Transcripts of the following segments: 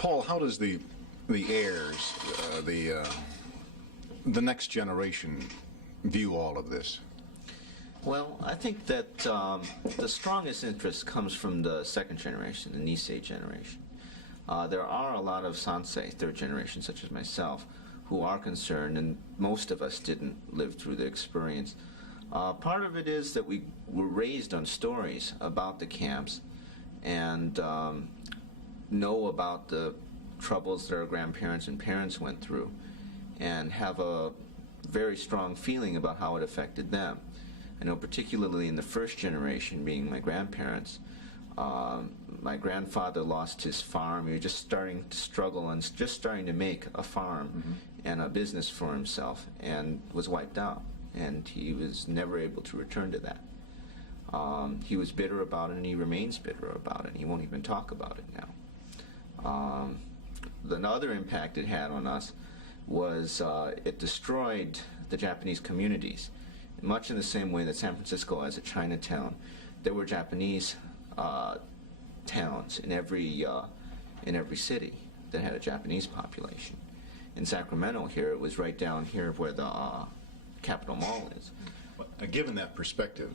Paul, how does the heirs, the next generation view all of this? Well, I think that the strongest interest comes from the second generation, the Nisei generation. There are a lot of Sansei, third generation, such as myself, who are concerned, and most of us didn't live through the experience. Part of it is that we were raised on stories about the camps and know about the troubles that our grandparents and parents went through and have a very strong feeling about how it affected them. I know particularly in the first generation, being my grandparents, my grandfather lost his farm. He was just starting to struggle and just starting to make a farm and a business for himself, and was wiped out. And he was never able to return to that. He was bitter about it, and he remains bitter about it. He won't even talk about it now. The other impact it had on us was it destroyed the Japanese communities. Much in the same way that San Francisco has a Chinatown, there were Japanese towns in every city that had a Japanese population. In Sacramento here, it was right down here where the Capitol Mall is. Given that perspective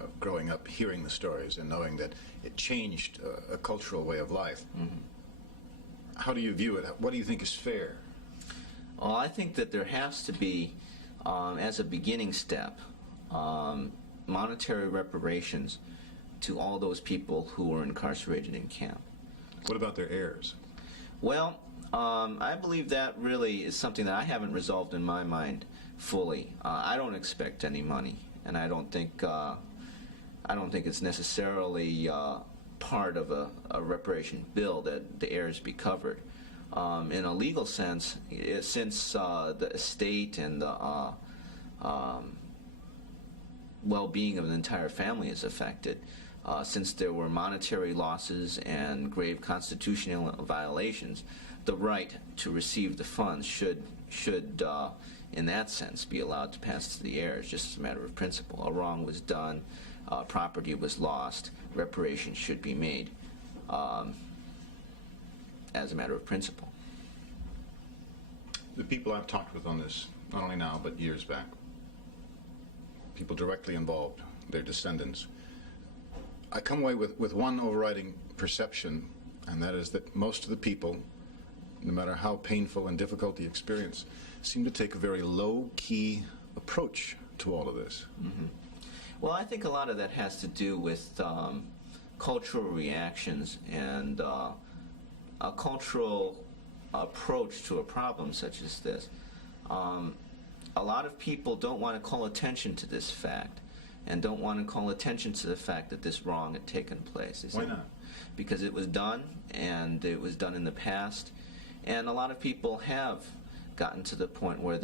of growing up, hearing the stories, and knowing that it changed a cultural way of life, how do you view it? What do you think is fair? Well, I think that there has to be, as a beginning step, monetary reparations to all those people who were incarcerated in camp. What about their heirs? Well, I believe that really is something that I haven't resolved in my mind fully. I don't expect any money, and I don't think it's necessarily part of a reparation bill that the heirs be covered. In a legal sense, since the estate and the well-being of the entire family is affected, since there were monetary losses and grave constitutional violations, the right to receive the funds should in that sense, be allowed to pass to the heirs, just as a matter of principle. A wrong was done, property was lost, reparation should be made as a matter of principle. The people I've talked with on this, not only now, but years back, people directly involved, their descendants, I come away with one overriding perception, and that is that most of the people, no matter how painful and difficult the experience, seem to take a very low-key approach to all of this. Well, I think a lot of that has to do with cultural reactions and a cultural approach to a problem such as this. A lot of people don't want to call attention to this fact and don't want to call attention to the fact that this wrong had taken place. Why not? Because it was done, and it was done in the past, and a lot of people have gotten to the point where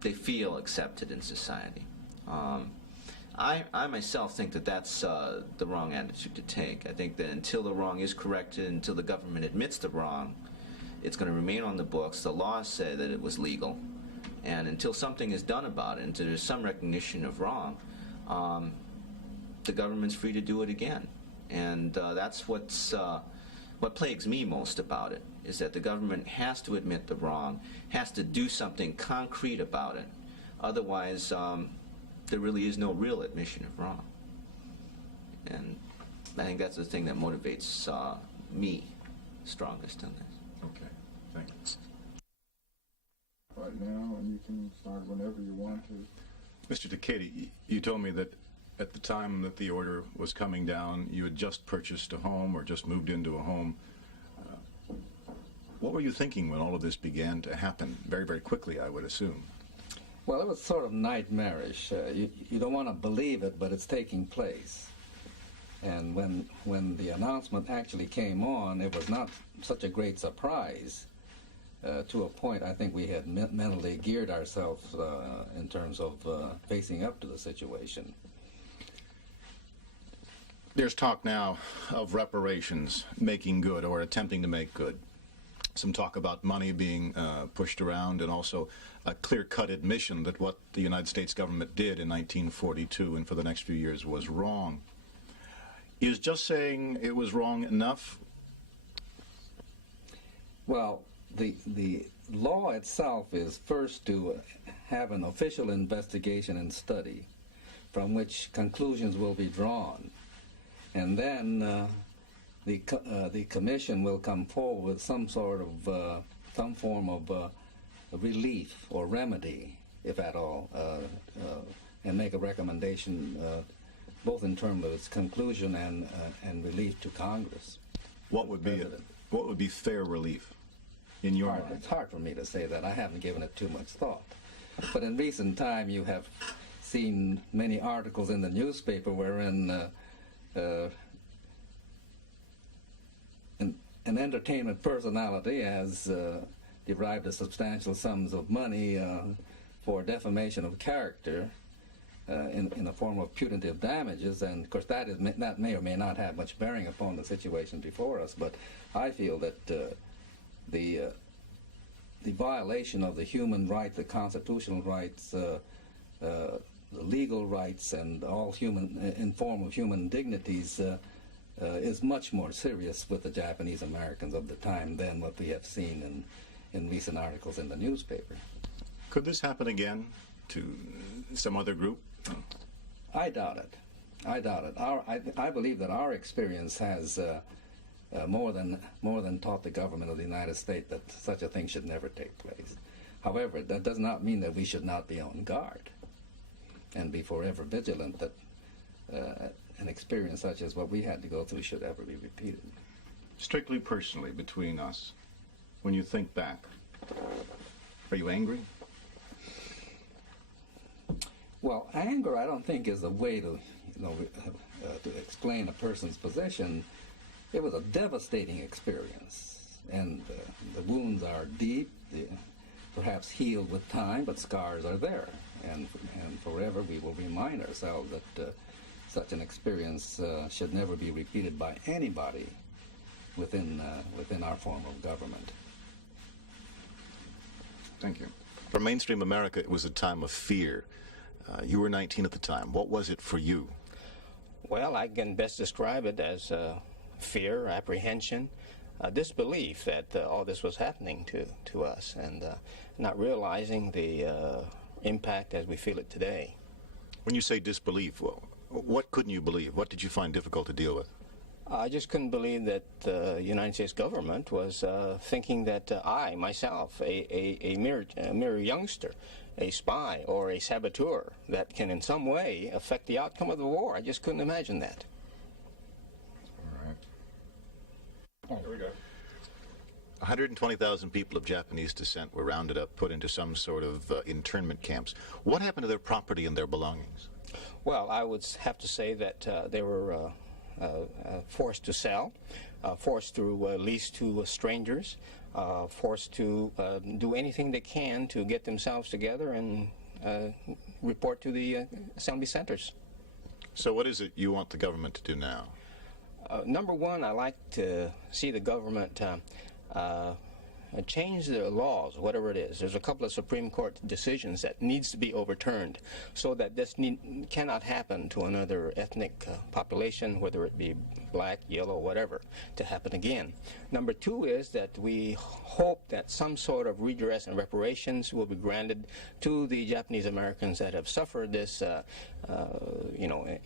they feel accepted in society. I myself think that that's the wrong attitude to take. I think that until the wrong is corrected, until the government admits the wrong, it's going to remain on the books. The laws say that it was legal, and until something is done about it, until there's some recognition of wrong, the government's free to do it again. And that's what plagues me most about it, is that the government has to admit the wrong, has to do something concrete about it. Otherwise, there really is no real admission of wrong. And I think that's the thing that motivates me strongest in this. Okay, thank you. Right now, and you can start whenever you want to. Mr. Takeda, you told me that at the time that the order was coming down, you had just purchased a home or just moved into a home. What were you thinking when all of this began to happen? Very, very quickly, I would assume. Well, it was sort of nightmarish. You don't want to believe it, but it's taking place. And when the announcement actually came on, it was not such a great surprise. To a point, I think we had mentally geared ourselves in terms of facing up to the situation. There's talk now of reparations, making good or attempting to make good. Some talk about money being pushed around, and also a clear-cut admission that what the United States government did in 1942 and for the next few years was wrong. Is just saying it was wrong enough? Well, the law itself is first to have an official investigation and study from which conclusions will be drawn. And then the commission will come forward with some form of relief or remedy, if at all, and make a recommendation both in terms of its conclusion and relief to Congress. What would be fair relief in your mind? It's hard for me to say that. I haven't given it too much thought. But in recent time, you have seen many articles in the newspaper wherein an entertainment personality has derived a substantial sums of money for defamation of character in the form of punitive damages, and of course that may or may not have much bearing upon the situation before us. But I feel that the violation of the human rights, the constitutional rights, the legal rights, and all in form of human dignities is much more serious with the Japanese Americans of the time than what we have seen in recent articles in the newspaper. Could this happen again to some other group? I doubt it. I doubt it. I believe that our experience has more than taught the government of the United States that such a thing should never take place. However, that does not mean that we should not be on guard and be forever vigilant that an experience such as what we had to go through should ever be repeated. Strictly personally, between us, when you think back, are you angry? Well, anger, I don't think, is a way to explain a person's position. It was a devastating experience, and the wounds are deep, perhaps healed with time, but scars are there, and forever we will remind ourselves that such an experience should never be repeated by anybody within our form of government. Thank you. For mainstream America, it was a time of fear. You were 19 at the time. What was it for you? Well, I can best describe it as fear, apprehension, disbelief that all this was happening to us, and not realizing the impact as we feel it today. When you say disbelief, well, what couldn't you believe? What did you find difficult to deal with? I just couldn't believe that the United States government was thinking that I, myself, a mere youngster, a spy or a saboteur, that can in some way affect the outcome of the war. I just couldn't imagine that. All right. Here we go. 120,000 people of Japanese descent were rounded up, put into some sort of internment camps. What happened to their property and their belongings? Well, I would have to say that they were forced to sell, forced to lease to strangers, forced to do anything they can to get themselves together and report to the assembly centers. So what is it you want the government to do now? Number one, I like to see the government change their laws, whatever it is. There's a couple of Supreme Court decisions that needs to be overturned so that this cannot happen to another ethnic population, whether it be black, yellow, whatever, to happen again. Number two is that we hope that some sort of redress and reparations will be granted to the Japanese Americans that have suffered this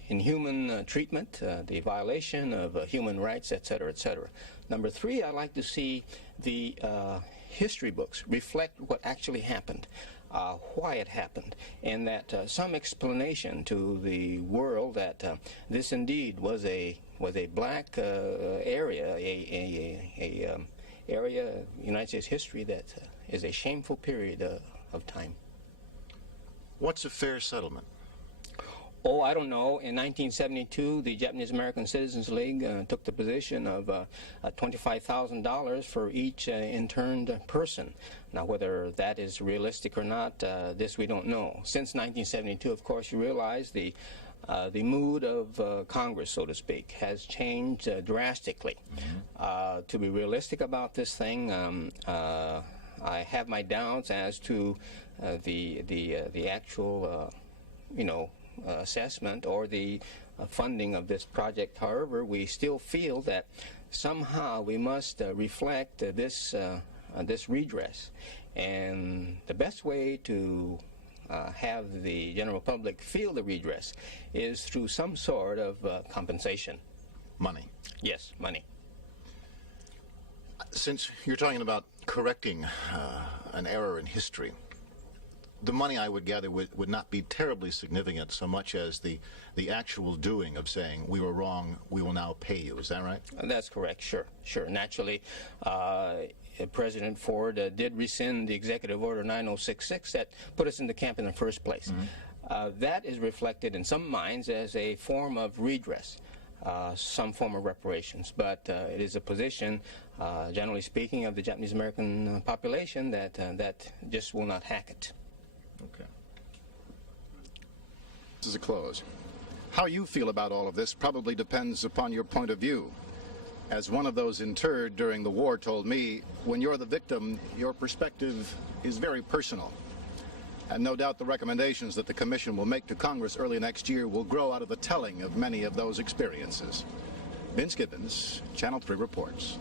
inhuman treatment, the violation of human rights, etc., etc. Number three, I like to see the history books reflect what actually happened, why it happened, and that some explanation to the world that this indeed was a black area, a area United States history that is a shameful period of time. What's a fair settlement? Oh, I don't know. In 1972, the Japanese American Citizens League took the position of $25,000 for each interned person. Now, whether that is realistic or not, this we don't know. Since 1972, of course, you realize the mood of Congress, so to speak, has changed drastically. Mm-hmm. To be realistic about this thing, I have my doubts as to the actual, assessment or the funding of this project. However, we still feel that somehow we must reflect this redress. And the best way to have the general public feel the redress is through some sort of compensation. Money. Yes, money. Since you're talking about correcting an error in history, the money, I would gather, would not be terribly significant so much as the actual doing of saying, we were wrong, we will now pay you. Is that right? That's correct, sure. Naturally, President Ford did rescind the Executive Order 9066 that put us in the camp in the first place. That is reflected in some minds as a form of redress, some form of reparations. But it is a position, generally speaking, of the Japanese American population that just will not hack it. Okay. This is a close. How you feel about all of this probably depends upon your point of view. As one of those interred during the war told me, when you're the victim, your perspective is very personal. And no doubt the recommendations that the Commission will make to Congress early next year will grow out of the telling of many of those experiences. Vince Gibbons, Channel 3 reports.